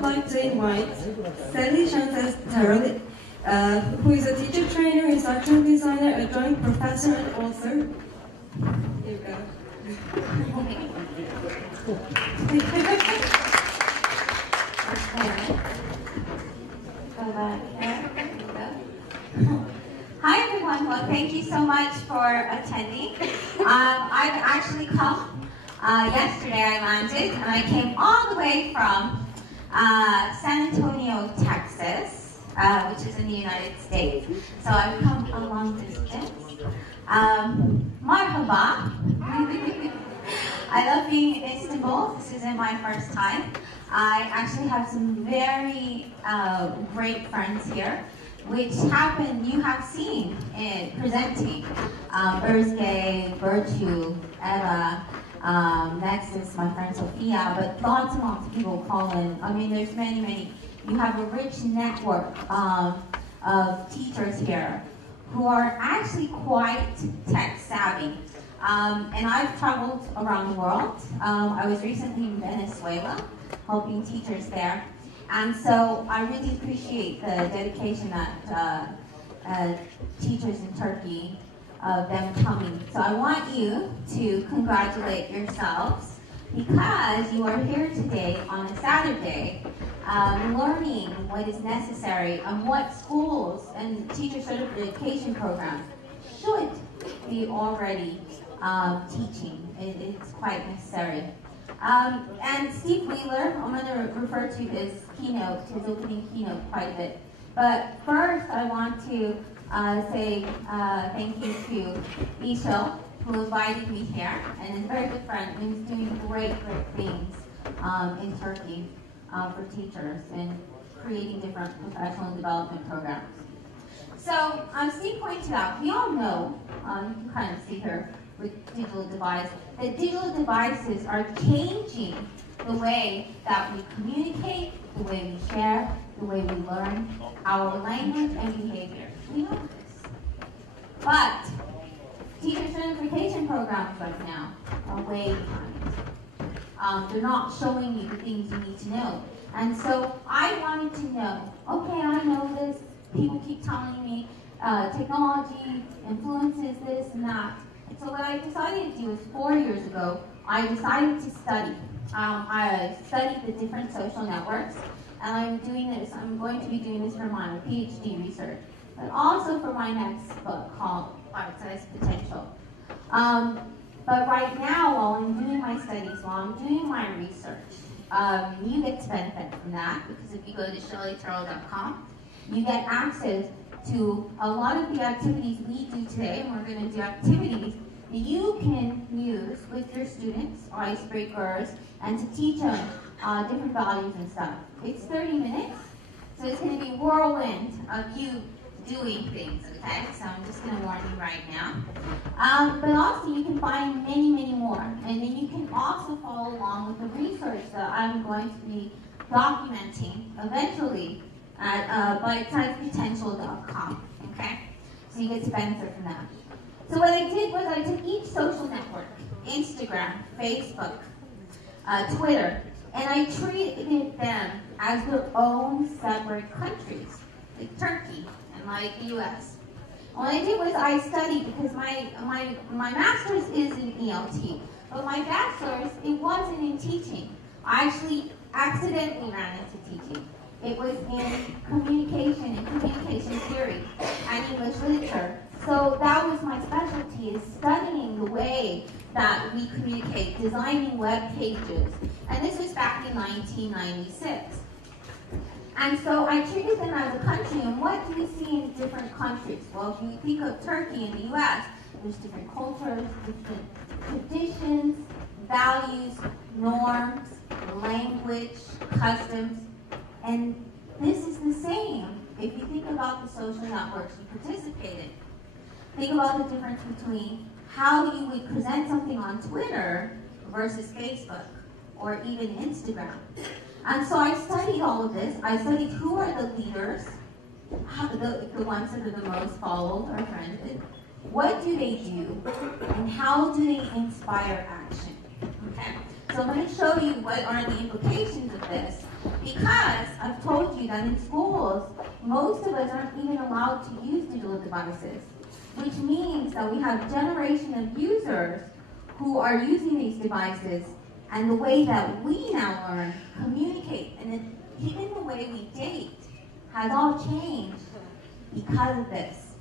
would like to invite Shelly Sanchez Terrell, who is a teacher trainer, instructional designer, adjunct professor, and author. Here we go. Hi everyone, well thank you so much for attending. I've actually come, yesterday I landed and I came all the way from San Antonio, Texas, which is in the United States. So I've come a long distance. Marhaba. I love being in Istanbul. This isn't my first time. I actually have some very great friends here, which you have seen in presenting. Özge, Virtue, Eva, next is my friend Sophia, but lots and lots of people call in. I mean, there's many. You have a rich network of teachers here who are actually quite tech savvy. And I've traveled around the world. I was recently in Venezuela, helping teachers there. And so I really appreciate the dedication that teachers in Turkey, them coming. So I want you to congratulate yourselves because you are here today on a Saturday learning what is necessary and what schools and teacher certification programs should be already teaching. It's quite necessary. And Steve Wheeler, I'm going to refer to his keynote, his opening keynote quite a bit. But first, I want to say thank you to Ishil, who invited me here, and is a very good friend, and is doing great things in Turkey for teachers and creating different professional development programs. So, Steve pointed out, we all know, you can kind of see here, with digital devices, that digital devices are changing the way that we communicate, the way we share, the way we learn, our language and behavior. We know this. But teacher certification programs right now are way behind. They're not showing you the things you need to know. And so I wanted to know, okay, I know this, people keep telling me technology influences this and that. So what I decided to do is 4 years ago, I decided to study. I studied the different social networks, and I'm going to be doing this for my PhD research, but also for my next book called Bite-Sized Potential. But right now, while I'm doing my studies, while I'm doing my research, you get to benefit from that, because if you go to shellyterrell.com, you get access to a lot of the activities we do today, and we're going to do activities that you can use with your students, icebreakers, and to teach them different values and stuff. It's 30 minutes, so it's going to be a whirlwind of you doing things, okay? So I'm just going to warn you right now. But also you can find many more, and then you can also follow along with the research that I'm going to be documenting eventually at bitesizepotential.com, okay? So you get to benefit from that. So what I did was I took each social network, Instagram, Facebook, Twitter, and I treated them as their own separate countries, like Turkey and like the US. And what I did was I studied, because my master's is in ELT, but my bachelor's, it wasn't in teaching. I actually accidentally ran into teaching. It was in communication and communication theory and English literature. So that was my specialty, is studying the way that we communicate, designing web pages. And this was back in 1996. And so I treated them as a country, and what do we see in different countries? Well, if you think of Turkey and the US, there's different cultures, different traditions, values, norms, language, customs, and this is the same if you think about the social networks you participate in. Think about the difference between how you would present something on Twitter versus Facebook or even Instagram. And so I studied all of this. I studied who are the leaders, the ones that are the most followed or friended. What do they do, and how do they inspire action? Okay. So I'm going to show you what are the implications of this. Because I've told you that in schools, most of us aren't even allowed to use digital devices, which means that we have a generation of users who are using these devices, and the way that we now learn, communicate, and even the way we date has all changed because of this.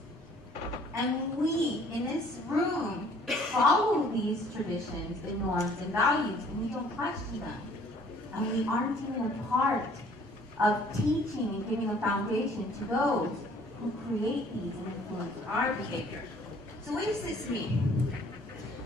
And we, in this room, follow these traditions and norms and values, and we don't question them. And we aren't even a part of teaching and giving a foundation to those who create these and influence our behavior. So what does this mean?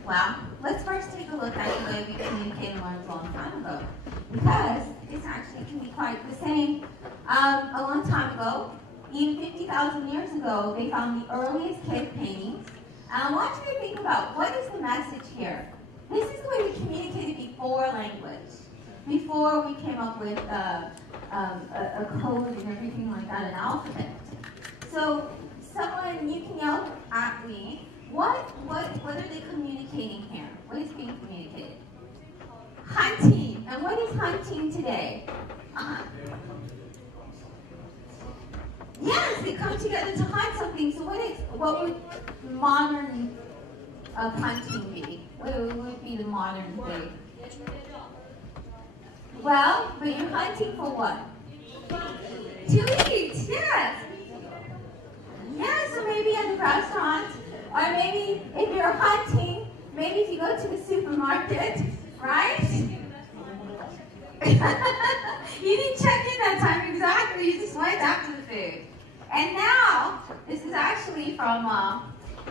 Well, let's first take a look at the way we communicated a long time ago, because this actually can be quite the same. A long time ago, even 50,000 years ago, they found the earliest cave paintings. And I want you to think about, what is the message here? This is the way we communicated before language, before we came up with a code and everything like that, an alphabet. So someone, you can yell at me, what are they communicating here? What is being communicated? Hunting. And what is hunting today? Yes, they come together to hunt something. So what would modern hunting be? What would be the modern way? Well, but you're hunting for what? To eat, yes. Yeah, so maybe at a restaurant, or maybe if you're hunting, maybe if you go to the supermarket, right? You didn't check in that time exactly, you just went after the food. And now, this is actually from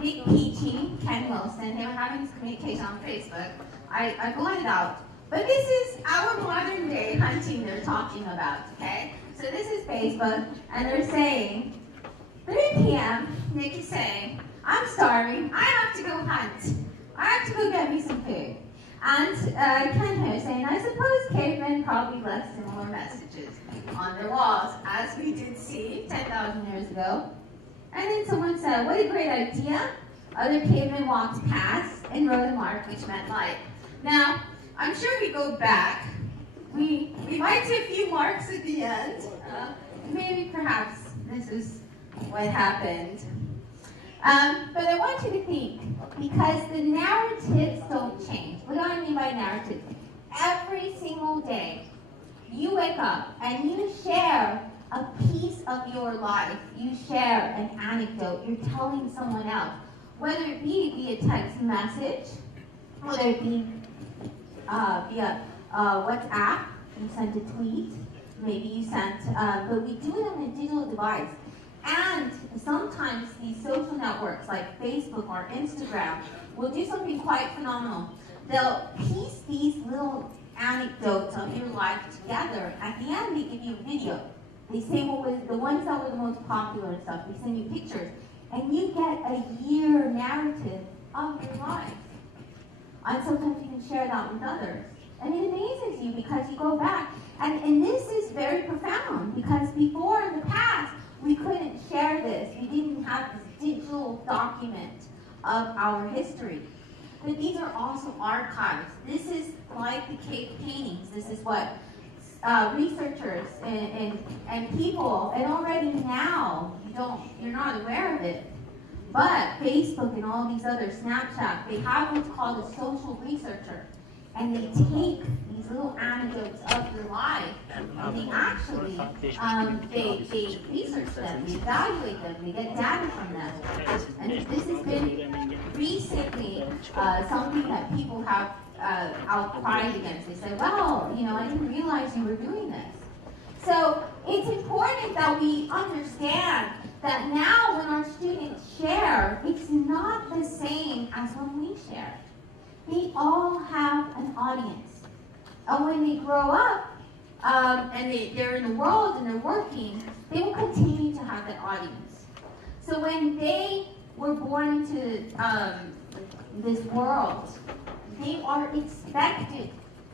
Nick Peachy, Ken Wilson. They were having this communication on Facebook. I blotted out. But this is our modern day hunting they're talking about, okay? So this is Facebook, and they're saying, 3 p.m., Nick is saying, I'm starving, I have to go hunt. I have to go get me some food. And Ken here is saying, I suppose cavemen probably left similar messages on their walls, as we did see 10,000 years ago. And then someone said, what a great idea. Other cavemen walked past and wrote a mark, which meant light. Now, I'm sure we go back. We might see a few marks at the end. Maybe, perhaps, this is what happened. But I want you to think, because the narratives don't change. What do I mean by narrative? Every single day, you wake up and you share a piece of your life. You share an anecdote. You're telling someone else. Whether it be via text message, whether it be via WhatsApp, you sent a tweet, maybe you sent, but we do them in a digital device. And sometimes these social networks like Facebook or Instagram will do something quite phenomenal. They'll piece these little anecdotes of your life together. At the end, they give you a video. They say what was the ones that were the most popular and stuff. They send you pictures. And you get a year narrative of your life. And sometimes you can share that with others. And it amazes you because you go back. And this is very profound because before in the past, we couldn't share this. We didn't have this digital document of our history. But these are also archives. This is like the cave paintings. This is what researchers and people, and already now, you're not aware of it. But Facebook and all these other Snapchat, they have what's called a social researcher. And they take these little anecdotes of your life, and they actually, they research them, they evaluate them, they get data from them. And this has been recently something that people have outcried against. They say, well, I didn't realize you were doing this. So it's important that we understand that now when our students share, it's not the same as when we share. They all have an audience. And when they grow up, and they're in the world and they're working, they will continue to have that audience. So when they were born into this world, they are expected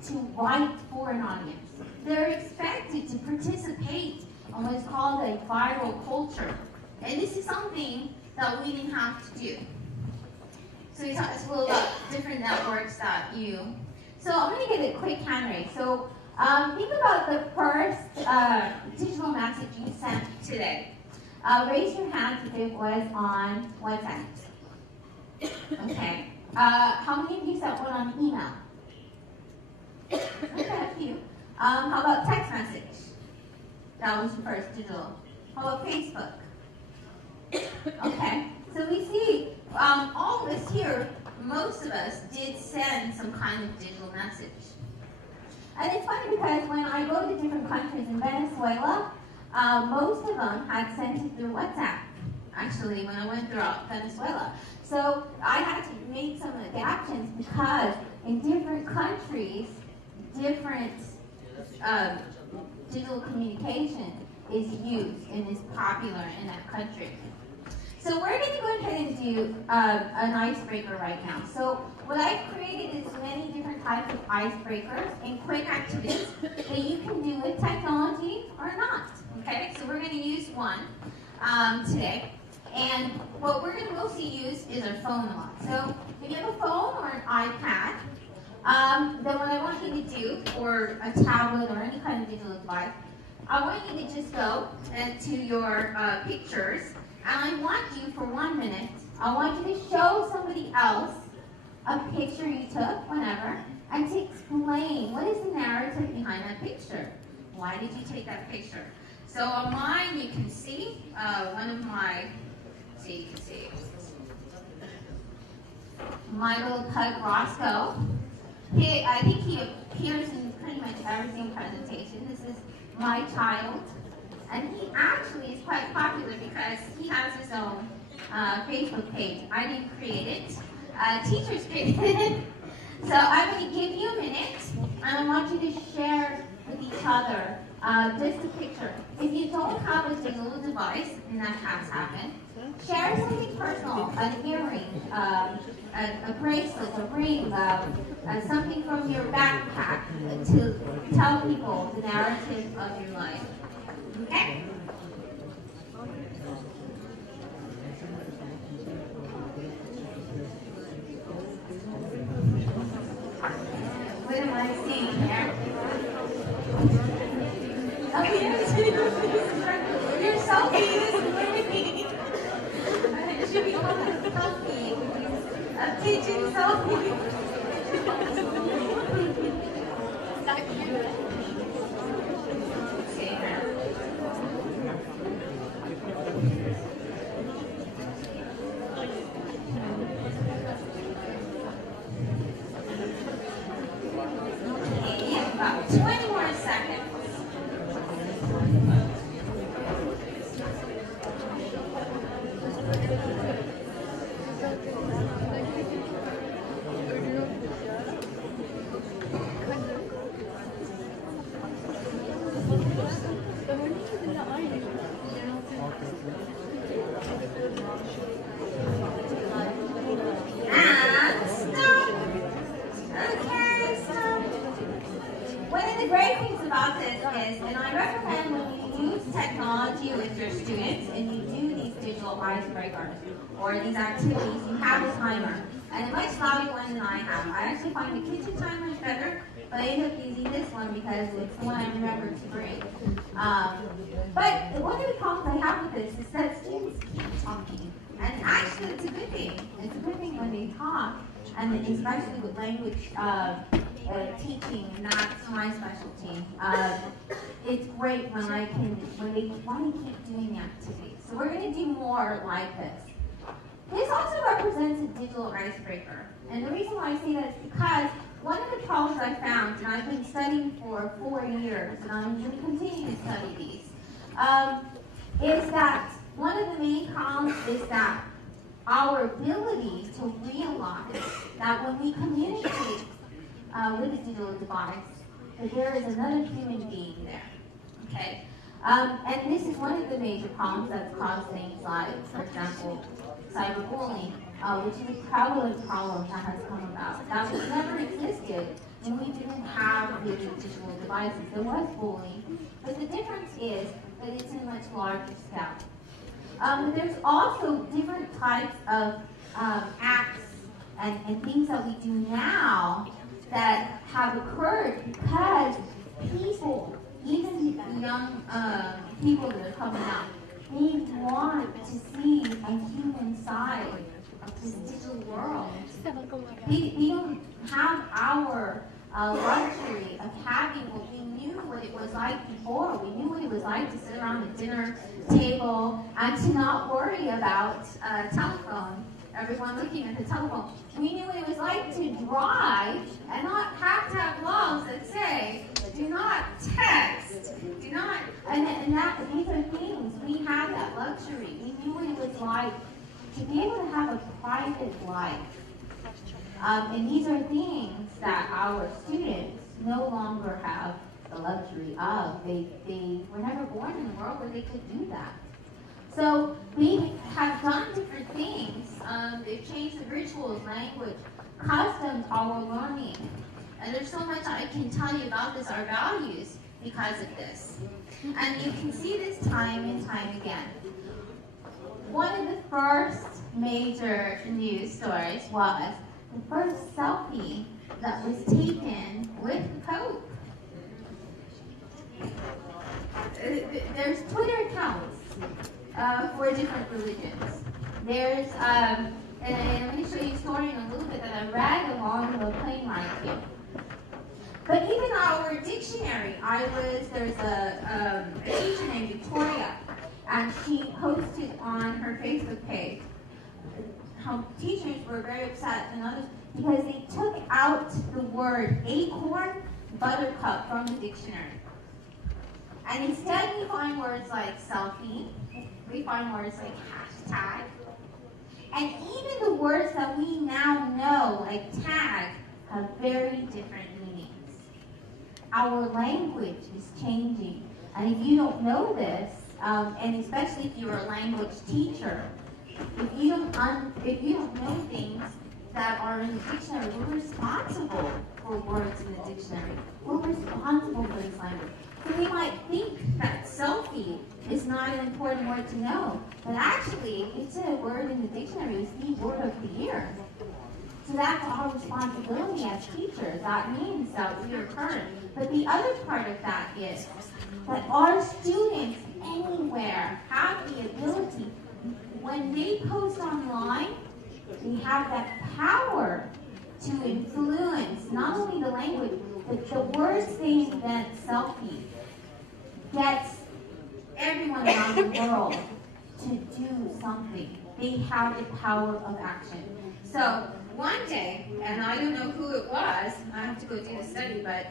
to write for an audience. They're expected to participate in what's called a viral culture. And this is something that we didn't have to do. So we talked a little about different networks that you... So I'm going to give it a quick hand raise. So think about the first digital message you sent today? Raise your hand if it was on WhatsApp. Okay. How many of you sent one on email? Okay, a few. How about text message? That was the first digital. How about Facebook? Okay. So we see all of us here, most of us did send some kind of digital message. And it's funny because when I go to different countries in Venezuela, most of them had sent it through WhatsApp, actually, when I went throughout Venezuela. So I had to make some adaptations because in different countries, different digital communication is used and is popular in that country. So we're going to go ahead and do an icebreaker right now. So what I've created is many different types of icebreakers and quick activities that you can do with technology or not. Okay, so we're going to use one today. And what we're going to mostly use is our phone a lot. So if you have a phone or an iPad, then what I want you to do, or a tablet or any kind of digital device, I want you to just go to your pictures, and I want you for 1 minute, I want you to show somebody else a picture you took, whenever, and to explain what is the narrative behind that picture. Why did you take that picture? So on mine, you can see one of my, you can see, my little pug Roscoe. I think he appears in pretty much every single presentation. This is my child. And he actually is quite popular because he has his own Facebook page. I didn't create it. Teachers created it. So I'm going to give you a minute, and I want you to share with each other just a picture. If you don't have a digital device, and that has happened, share something personal, an earring, a bracelet, a ring, something from your backpack to tell people the narrative of your life. Okay? What am I seeing here? Okay, your selfie is moving. It should be called a selfie. A pigeon selfie. About 20 more seconds. Or these activities, you have a timer. And a much louder one than I have. I actually find the kitchen timer is better, but I end up using this one because it's the one I remember to bring. But one of the problems I have with this is that students keep talking. And actually, it's a good thing. It's a good thing when they talk, and especially with language teaching, and that's my specialty. It's great when they want to keep doing the activity. So we're going to do more like this. This also represents a digital icebreaker. And the reason why I say that is because one of the problems I found, and I've been studying for 4 years, and I'm going to continue to study these, is that one of the main problems is that our ability to realize that when we communicate with a digital device, that there is another human being there. Okay? And this is one of the major problems that's caused things like, for example, cyberbullying, which is a prevalent problem that has come about. That never existed when we didn't have the digital devices. There was bullying, but the difference is that it's in a much larger scale. There's also different types of acts and things that we do now that have occurred because people, even young people that are coming out. They want to see a human side of this digital world. They don't have our luxury of having what we knew what it was like before. We knew what it was like to sit around the dinner table and to not worry about telephone, everyone looking at the telephone. We knew what it was like to drive and not have to have laws that say, do not text, do not, these are things, we had that luxury. We knew what it was like to be able to have a private life. And these are things that our students no longer have the luxury of. They were never born in a world where they could do that. So we have done different things. They've changed the rituals, language, customs, our learning. And there's so much I can tell you about this, our values, because of this. And you can see this time and time again. One of the first major news stories was the first selfie that was taken with the Pope. There's Twitter accounts for different religions. There's, and I'm going to show you a story in a little bit that I read along the plane ride here. But even our dictionary, there's a teacher named Victoria, and she posted on her Facebook page how teachers were very upset and others because they took out the word acorn, buttercup from the dictionary. And instead we find words like selfie, we find words like hashtag, and even the words that we now know, like tag, have very different meanings. Our language is changing, and if you don't know this, and especially if you're a language teacher, if you don't know things that are in the dictionary, we're responsible for words in the dictionary. We're responsible for this language. So they might think that selfie is not an important word to know, but actually, it's a word in the dictionary. It's the word of the year. So that's our responsibility as teachers. That means that we are current. But the other part of that is that our students anywhere have the ability, when they post online, they have that power to influence not only the language, but the words they invent, selfie, gets everyone around the world to do something. They have the power of action. So one day, and I don't know who it was, I have to go do the study, but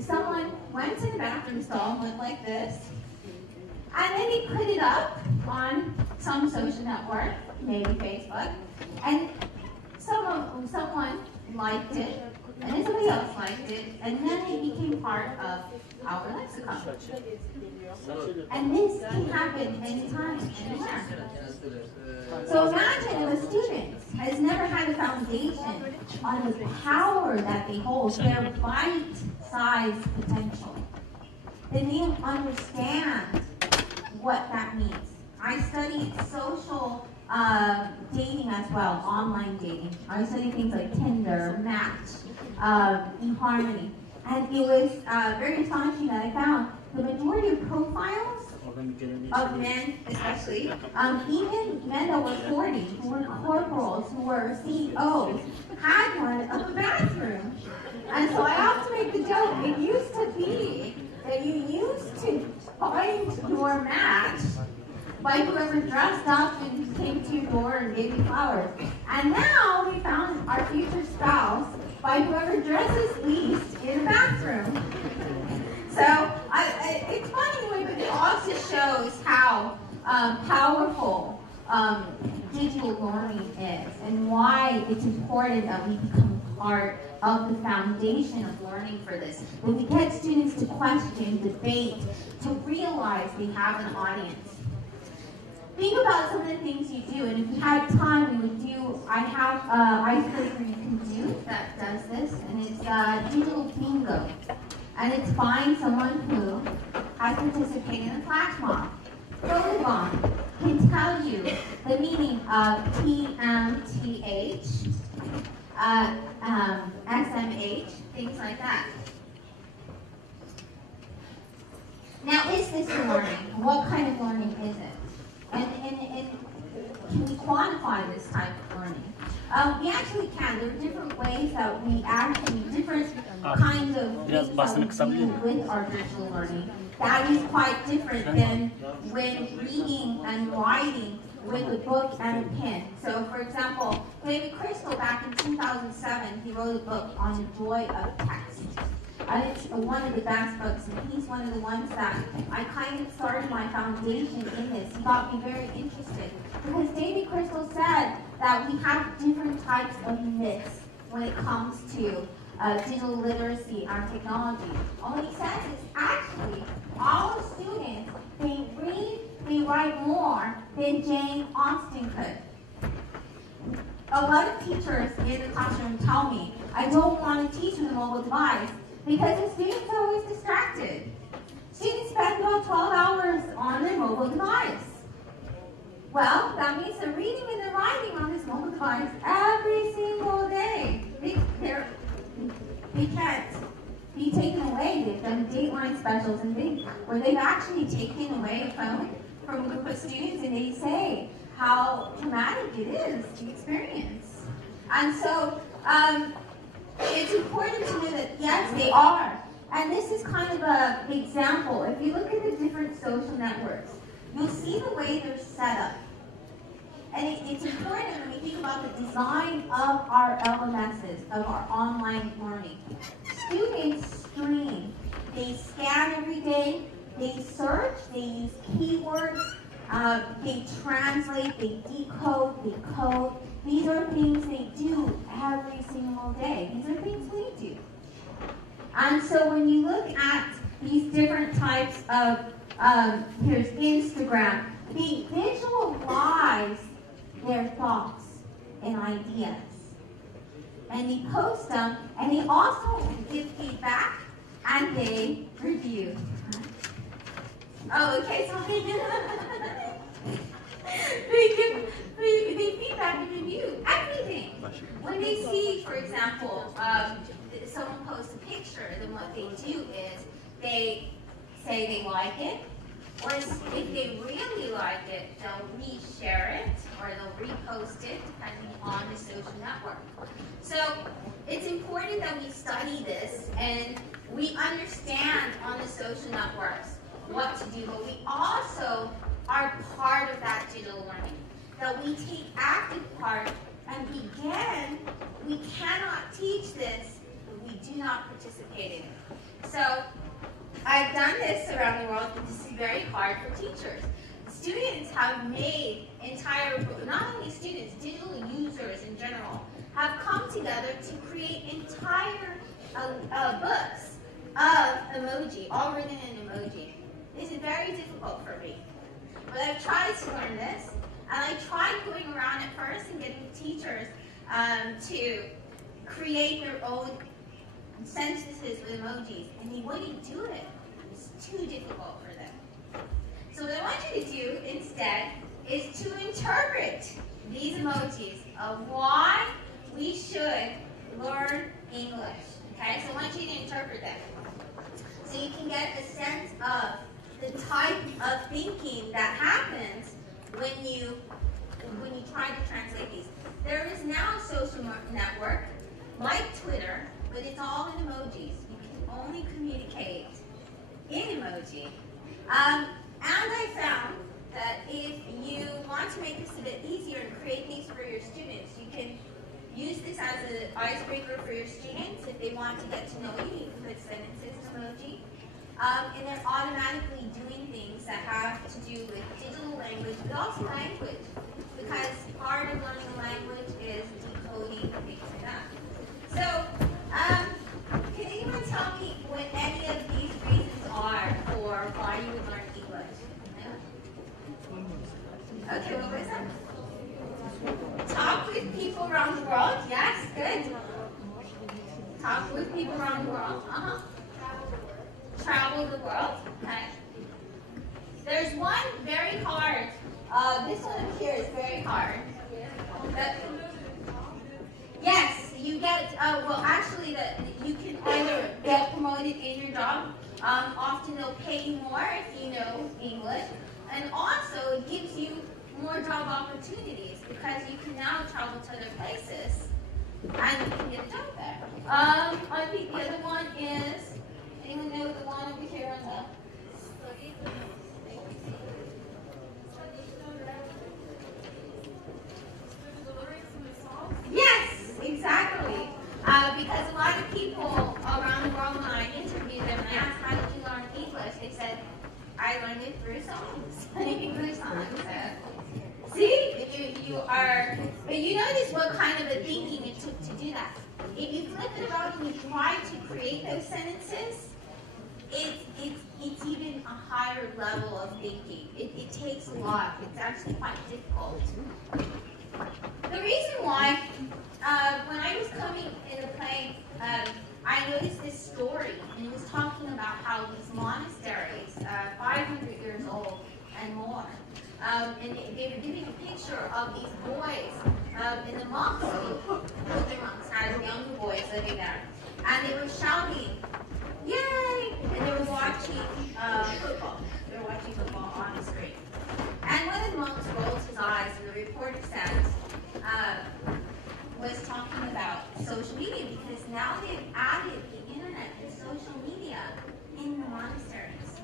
someone went to the bathroom stall and went like this, and then he put it up on some social network, maybe Facebook, and someone liked it, and then somebody else liked it, and then it became part of our lexicon. And this can happen anytime, anywhere. So imagine if a student has never had a foundation on the power that they hold, their bite-sized potential, then they don't understand what that means. I studied social dating as well, online dating. I studied things like Tinder, Match, eHarmony. And it was very astonishing that I found the majority of profiles of men, especially, even men that were 40, who were corporals, who were CEOs, had one of a bathroom. And so I often make the joke, it used to be that you used to find your match by whoever dressed up and came to your door and gave you flowers. And now we found our future spouse by whoever dresses least in the bathroom. So it's funny, but it also shows how powerful digital learning is and why it's important that we become part of the foundation of learning for this. When we get students to question, debate, to realize they have an audience. Think about some of the things you do, and if we had time, we would do, I have icebreaker you can do that does this, and it's digital bingo. And it's find someone who has participated in a flash mob. Prologon can tell you the meaning of TMTH, SMH, things like that. Now, is this learning? What kind of learning is it? And can we quantify this type of learning? We actually can. There are different ways that we actually, different kinds of things that we do with our digital learning. That is quite different than when reading and writing with a book and a pen. So, for example, David Crystal, back in 2007, he wrote a book on the joy of text. And it's one of the best books, and he's one of the ones that I kind of started my foundation in this. He got me very interested, because David Crystal said that we have different types of myths when it comes to digital literacy and technology. All he says is actually all students, they read, they write more than Jane Austen could. A lot of teachers in the classroom tell me, I don't want to teach with a mobile device because the students are always distracted. Students spend about 12 hours on their mobile device. Well, that means they're reading and they're writing on this mobile device every single day. They can't be taken away. They've done Dateline specials and things where they've actually taken away a phone from a group of students, and they say how traumatic it is to experience. And so it's important to know that, yes, they are. And this is kind of an example. If you look at the different social networks, you'll see the way they're set up. And it's important when we think about the design of our LMSs, of our online learning. Students stream. They scan every day. They search. They use keywords. They translate. They decode. They code. These are things they do every single day. These are things we do. And so when you look at these different types of, here's Instagram, they visualize their thoughts and ideas. And they post them, and they also give feedback, and they review. Oh, okay, so they feedback and review everything. When they see, for example, someone posts a picture, then what they do is they say they like it, or if they really like it, they'll reshare it, or they'll repost it, depending on the social network. So it's important that we study this and we understand on the social networks what to do, but we also are part of that digital learning, that we take active part, and again, we cannot teach this if we do not participate in it. So I've done this around the world, but this is very hard for teachers. Students have made not only students, digital users in general, have come together to create entire books of emoji, all written in emoji. This is very difficult for me. But I've tried to learn this, and I tried going around at first and getting teachers to create their own sentences with emojis, and they wouldn't do it. It's too difficult for them. So what I want you to do instead is to interpret these emojis of why we should learn English. Okay, so I want you to interpret them, so you can get a sense of the type of thinking that happens when you try to translate these. There is now a social network like Twitter, but it's all in emojis. You can only communicate in emoji. And I found that if you want to make this a bit easier and create these for your students, you can use this as an icebreaker for your students. If they want to get to know you, you can put sentences in emoji. And they're automatically doing things that have to do with digital language, but also language, because part of learning a language is decoding things like that. So, can anyone tell me what any of these reasons are for why you would learn English? No? Okay, what was that? Talk with people around the world. Yes, good. Talk with people around the world. Travel the world. Okay. There's one very hard. This one up here is very hard. Yes, you get, well, actually, you can either get promoted in your job. Often they'll pay you more if you know English. And also, it gives you more job opportunities because you can now travel to other places and you can get a job there. I think the other one is, anyone know the one over here on the Yes, exactly. Because a lot of people around the world, when I interviewed them and I asked how did you learn English, they said, I learned it through songs, English songs. See, you are, but you notice what kind of a thinking it took to do that. If you flip it around and you try to create those sentences, it's even a higher level of thinking. It takes a lot. It's actually quite difficult. The reason why, when I was coming in the plane, I noticed this story, and it was talking about how these monasteries, 500 years old and more, and they were giving a picture of these boys in the monks, the monks had younger boys living there, and they were shouting, "Yay!" and they were watching football. They were watching football on the screen. And one of the monks rolled his eyes, and the reporter said, was talking about social media because now they've added the internet and social media in the monasteries.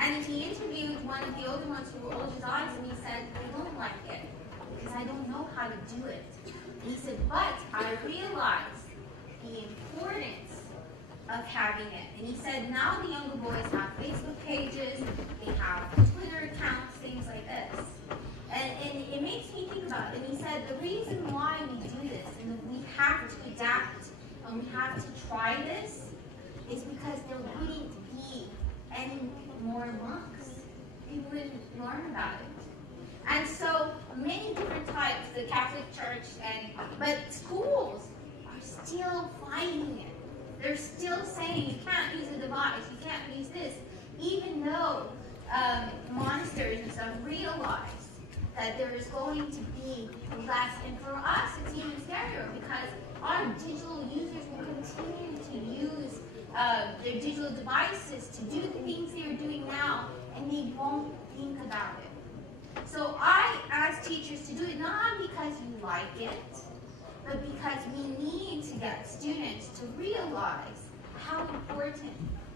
And he interviewed one of the older ones who rolled his eyes and he said, I don't like it because I don't know how to do it. And he said, but I realize the importance of having it. And he said, now the younger boys have Facebook pages, they have Twitter accounts, things like this. And it makes me think about it. And he said, the reason why we do this and we have to adapt and we have to try this is because there wouldn't be any more monks. People wouldn't learn about it. And so many different types, the Catholic Church, but schools are still fighting it. They're still saying you can't use a device, you can't use this, even though monasteries and stuff realize that there is going to be less, and for us it's even scarier because our digital users will continue to use their digital devices to do the things they are doing now, and they won't think about it. So I ask teachers to do it not because you like it, but because we need to get students to realize how important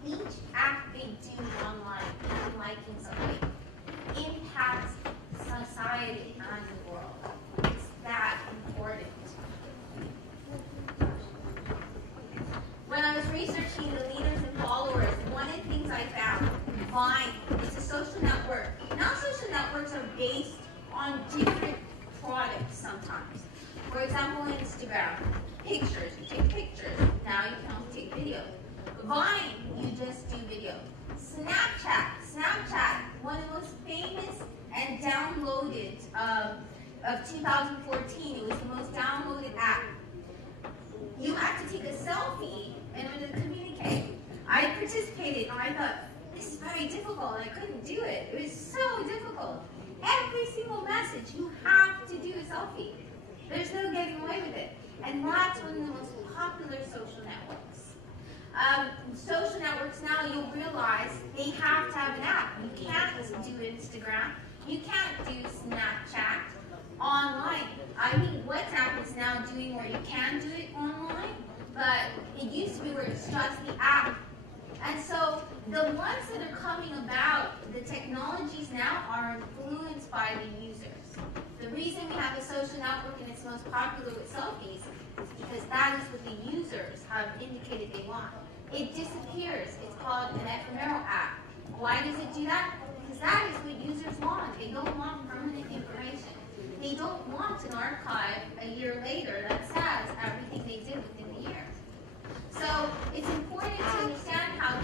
each act they do online, even liking something, impacts society and the world. It's that important. When I was researching the leaders and followers, one of the things I found, Vine, it's a social network. Now social networks are based on different products sometimes. For example, Instagram, pictures, you take pictures. Now you can also take video. Vine, you just do video. Snapchat, one of the most famous and downloaded of 2014. It was the most downloaded app. You had to take a selfie in order to communicate. I participated and I thought, this is very difficult. I couldn't do it. It was so difficult. Every single message, you have to do a selfie. There's no getting away with it. And that's one of the most popular social networks. Social networks now, you'll realize they have to have an app. You can't do Instagram. You can't do Snapchat online. I mean, WhatsApp is now doing where you can do it online, but it used to be where it's just the app. And so the ones that are coming about, the technologies now are influenced by the users. The reason we have a social network and it's most popular with selfies is because that is what the users have indicated they want. It disappears. It's called an ephemeral app. Why does it do that? Because that is what users want. They don't want permanent information. They don't want an archive a year later that says everything they did within the year. So it's important to understand how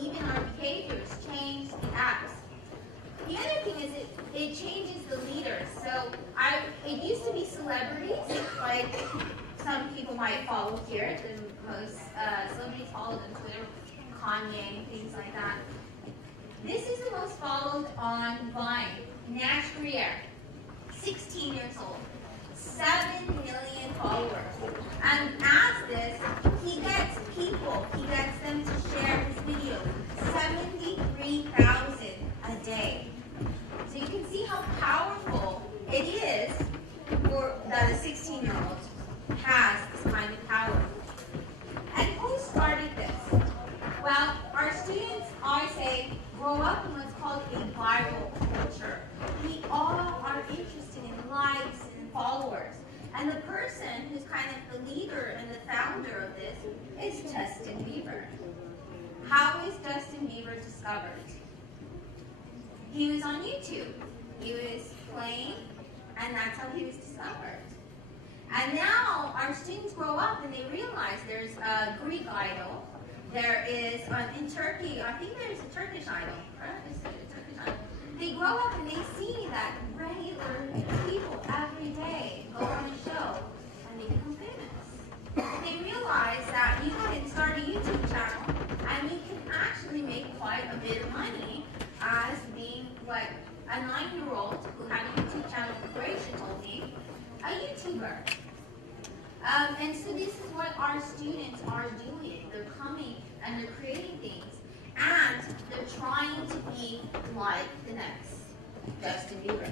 even our behaviors change the apps. The other thing is it changes the leaders. So it used to be celebrities, like some people might follow here. The most celebrities followed on Twitter, Kanye, things like that. This is the most followed on Vine. Nash Grier, 16 years old. 7 million followers. And as this, he gets people, he gets them to share his videos, 73,000 a day. So you can see how powerful it is for that a 16-year-old has this kind of power. And who started this? Well, our students, I say, grow up in what's called a viral culture. We all are interested in likes and followers. And the person who's kind of the leader and the founder of this is Justin Bieber. How is Justin Bieber discovered? He was on YouTube. He was playing, and that's how he was discovered. And now our students grow up and they realize there's a Greek idol. There is, in Turkey, I think there's a Turkish idol, right? Is there a Turkish idol? They grow up and they see that regular people every day go on a show and they become famous. They realize that you can start a YouTube channel and you can actually make quite a bit of money as being what a 9-year-old who had a YouTube channel preparation told me, a YouTuber. And so this is what our students are doing. They're coming and they're creating things, and they're trying to be like the next Justin Bieber.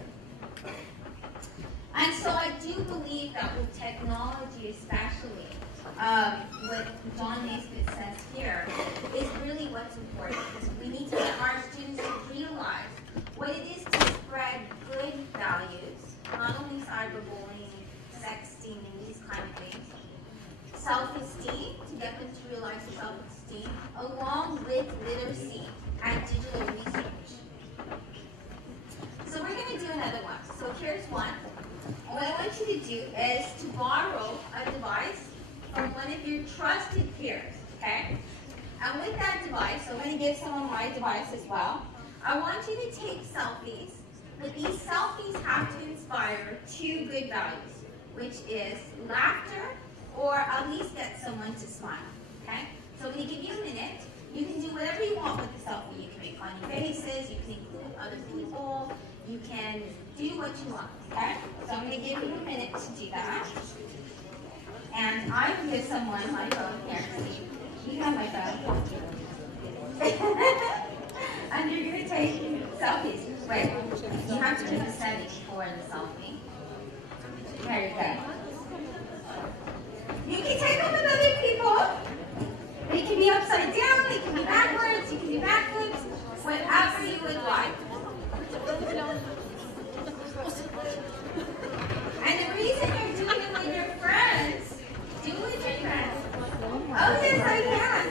And so I do believe that with technology especially, what John Naismith says here is really what's important. We need to get our students to realize what it is to spread good values, not only cyberbullying, sexting, and these kind of things. Self-esteem, to get them to realize self-esteem, along with literacy and digital research. So we're going to do another one. So here's one. And what I want you to do is to borrow a device from one of your trusted peers, okay? And with that device, so I'm going to give someone my device as well. I want you to take selfies, but these selfies have to inspire 2 good values, which is laughter, or at least get someone to smile, okay? So I'm going to give you a minute. You can do whatever you want with the selfie. You can make funny faces, you can include other people, you can do what you want, okay? So I'm going to give you a minute to do that. And I will give someone my phone here. You have my phone. And you're going to take selfies. Wait, you have to do the setting for the selfie. There you go. You can take them with other people. They can be upside down, they can be backwards, you can do backwards, whatever you would like. And the reason you're doing it with your friends, do it with your friends. Oh yes, I can.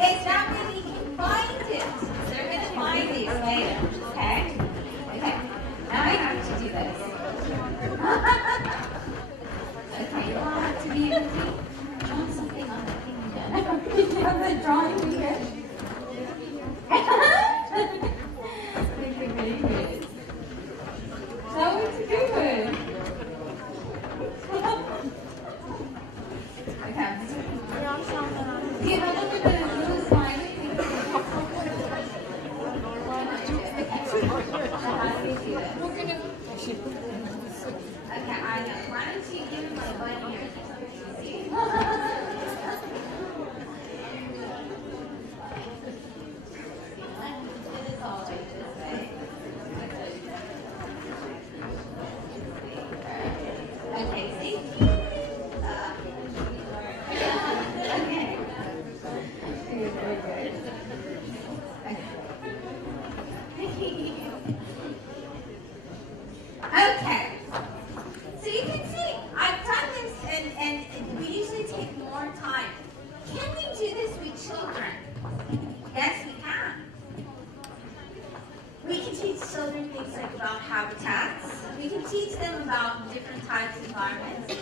It's that way we can find it. They're going to find these later, okay? Okay, now I have to do this. Okay, you all have to be able to draw something on the thing again. You have the drawing here. Very good. That was good. Okay. Do you have a look at the little slide? How do we do this? Okay, I know. Why don't you give me my button here? It is all like this way. Okay, see? Okay. Very good. Okay. So you can see, I've done this, and we usually take more time. Can we do this with children? Yes, we can. We can teach children things like about habitats. We can teach them about different types of environments.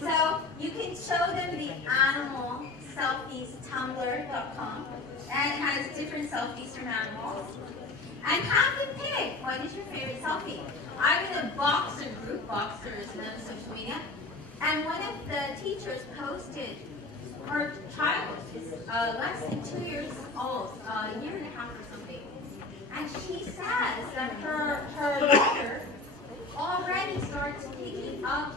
So you can show them the animal selfies tumblr.com, and it has different selfies from animals. And have them pick, what is your favorite selfie? I'm in a boxer group. Boxer is another social media. And one of the teachers posted her child is less than 2 years old, a year and a half or something. And she says that her daughter already starts picking up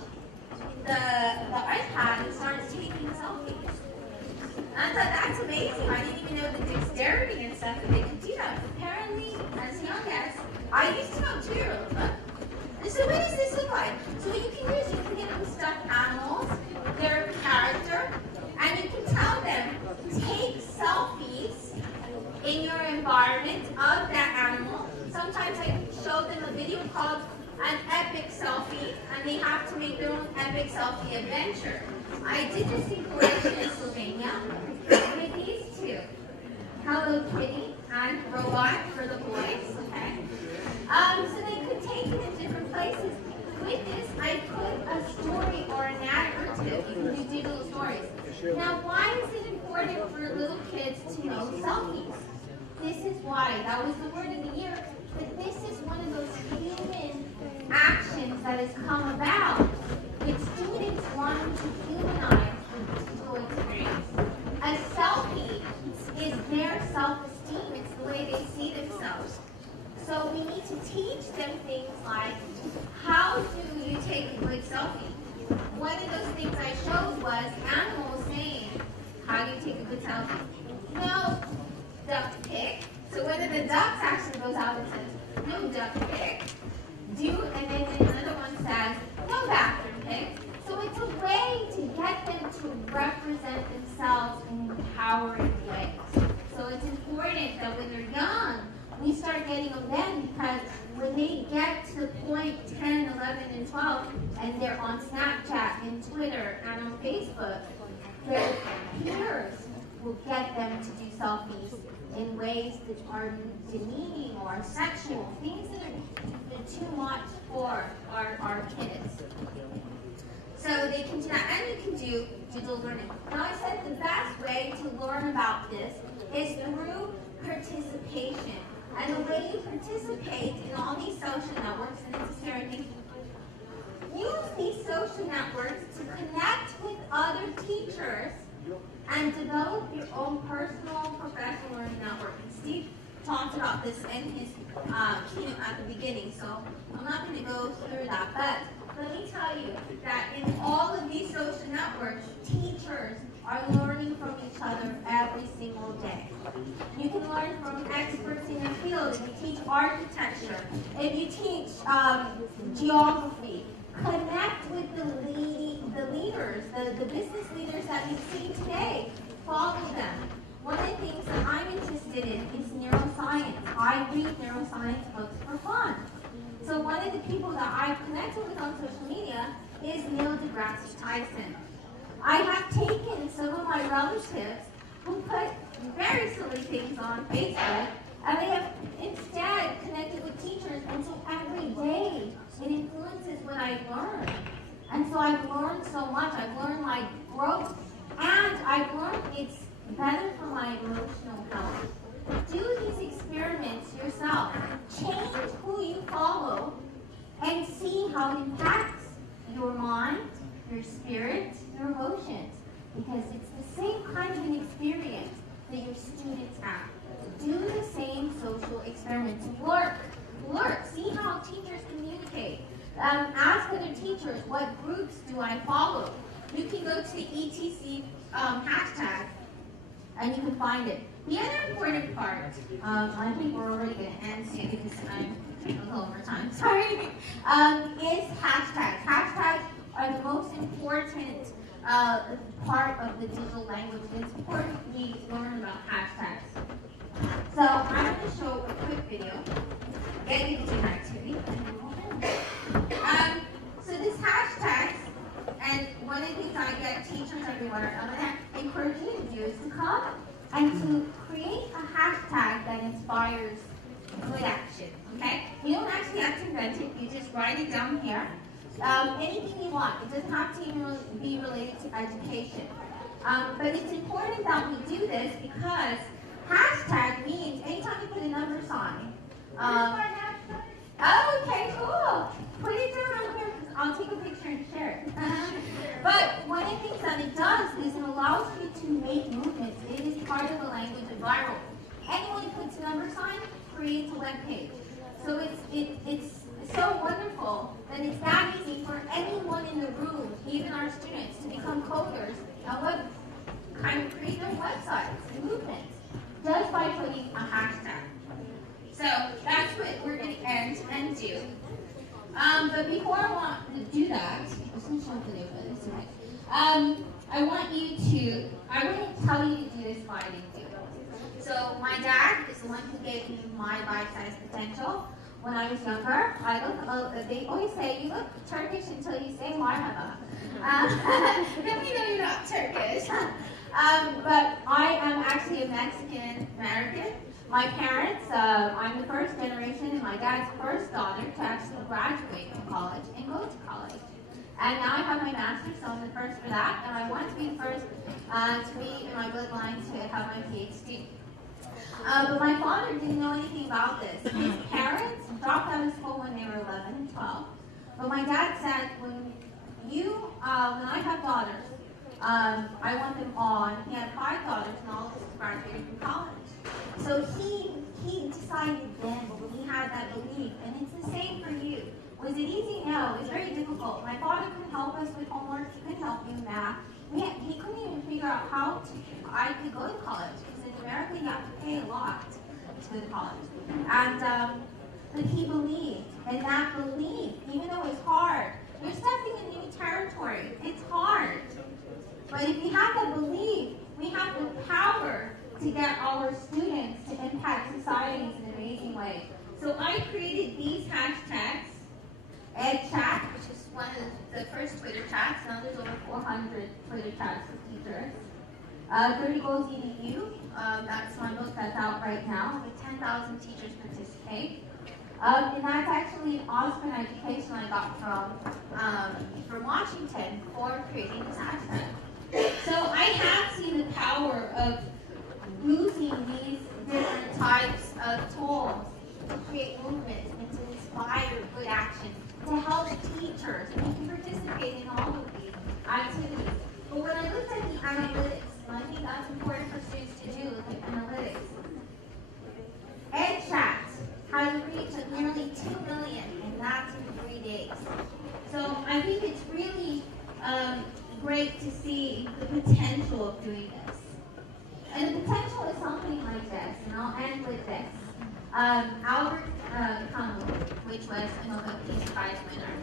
of that animal. Sometimes I show them a video called an epic selfie, and they have to make their own epic selfie adventure. I did this in Croatia and Slovenia with these two, Hello Kitty and Robot for the boys, okay? So they could take it in different places. With this, I put a story or a narrative. You can do digital stories. Now, why is it important for little kids to know selfies? This is why. That was the word of the year. But this is one of those human actions that has come about with students wanting to humanize the digital experience. A selfie is their self-esteem. It's the way they see themselves. So we need to teach them things like, how do you take a good selfie? One of those things I showed was animals saying, how do you take a good selfie? No duck pic. So one of the ducks actually goes out and says, no duck pic. And then another one says, no bathroom pic. So it's a way to get them to represent themselves in empowering ways. So it's important that when they're young, we start getting them then, because when they get to the point 10, 11, and 12, and they're on Snapchat and Twitter and on Facebook, their peers will get them to do selfies in ways that are demeaning or sexual, things that are too much for our kids. So they can do that, and you can do digital learning. Now I said the best way to learn about this is through participation. And the way you participate in all these social networks, and it's a Sarah thing, use these social networks to connect with other teachers and develop your own personal professional learning network. And Steve talked about this in his keynote at the beginning, so I'm not going to go through that. But let me tell you that in all of these social networks, teachers are learning from each other every single day. You can learn from experts in your field. If you teach architecture, if you teach geography, connect with the leaders, the business leaders that you see today. Follow them. One of the things that I'm interested in is neuroscience. I read neuroscience books for fun. So one of the people that I've connected with on social media is Neil deGrasse Tyson. I have taken some of my relatives who put very silly things on Facebook, and they have instead connected with teachers, and so every day it influences what I learn. And so I've learned so much. I've learned my growth, and I've learned it's better for my emotional health. Do these experiments yourself. Change who you follow and see how it impacts your mind, your spirit, your emotions, because it's the same kind of an experience that your students have. Do the same social experiments. Lurk. See how teachers communicate. Ask other teachers, what groups do I follow? You can go to the ETC hashtag, and you can find it. The other important part, I think we're already going to end soon because I'm a little over time, sorry, is hashtags. Hashtags are the most important part of the digital language. It's important we learn about hashtags. So I'm going to show a quick video, get you to do an activity. So this hashtags, and one of the things I get teachers everywhere, I'm going to encourage you to do is to come and to create a hashtag that inspires good action, okay? You don't actually have to invent it, you just write it down here. Anything you want, it doesn't have to even be related to education. But it's important that we do this because hashtag means anytime you put a number sign. Oh, okay, cool. Put it down here, I'll take a picture and share it. But one of the things that it does is it allows you to make movements. It is part of the language of viral. Anyone who puts a number sign creates a web page. So it's so wonderful that it's that easy for anyone in the room, even our students, to become coders and kind of create their websites and movements just by putting a hashtag. So that's what we're going to end and do. But before I want to do that, I want to tell you to do this sliding too. So my dad is the one who gave me my bite-sized potential. When I was younger, they always say, you look Turkish until you say marhaba. Then we know you're not Turkish. But I am actually a Mexican-American. My parents, I'm the first generation and my dad's first daughter to actually graduate from college and go to college. And now I have my master's, so I'm the first for that. And I want to be the first to be in my bloodline to have my PhD. But my father didn't know anything about this. His parents dropped out of school when they were 11 and 12. But my dad said, when I have daughters, I want them all. And he had 5 daughters, and all of us graduated from college. So he decided then, when he had that belief, and it's the same for you. Was it easy? No, it was very difficult. My father couldn't help us with homework. He couldn't help me with math. He couldn't even figure out how I could go to college, because in America you have to pay a lot to go to college. And but he believed, and that belief, even though it's hard, you're stepping in new territory. It's hard. But if we have that belief, we have the power to get our students to impact societies in an amazing way. So I created these hashtags. EdChat, which is one of the first Twitter chats. Now there's over 400 Twitter chats with teachers. 30 Goals EDU, that's my book that's out right now. With 10,000 teachers participate. And that's actually an Oscar education I got from Washington for creating this hashtag. So I have seen the power of using these different types of tools to create movement and to inspire good action, to help teachers, and you can participate in all of these activities. But when I looked at the analytics, and I think that's important for students to do, look at analytics. EdChat has a reach of nearly 2 million, and that's in 3 days. So I think it's really great to see the potential of doing this. And the potential is something like this, and I'll end with this. Albert Camus, which was a Nobel Peace Prize winner.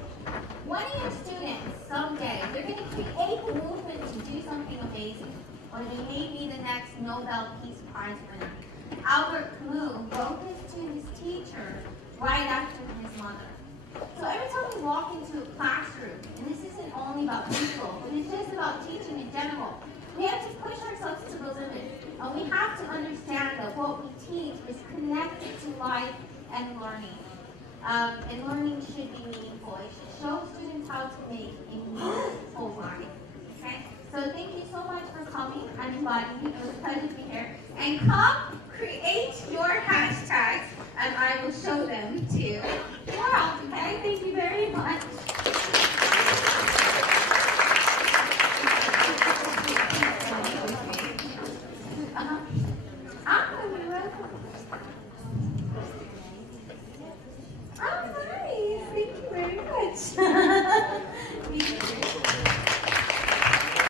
One of your students, someday, they're going to create the movement to do something amazing, or they may be the next Nobel Peace Prize winner. Albert Camus wrote this to his teacher right after his mother. So every time we walk into a classroom, and this isn't only about people, but it's just about teaching in general, we have to push ourselves to the limit. And we have to understand that what we teach is connected to life and learning. And learning should be meaningful. It should show students how to make a meaningful life. Okay? So thank you so much for coming and inviting me. It was a pleasure to be here. And come create your hashtags, and I will show them to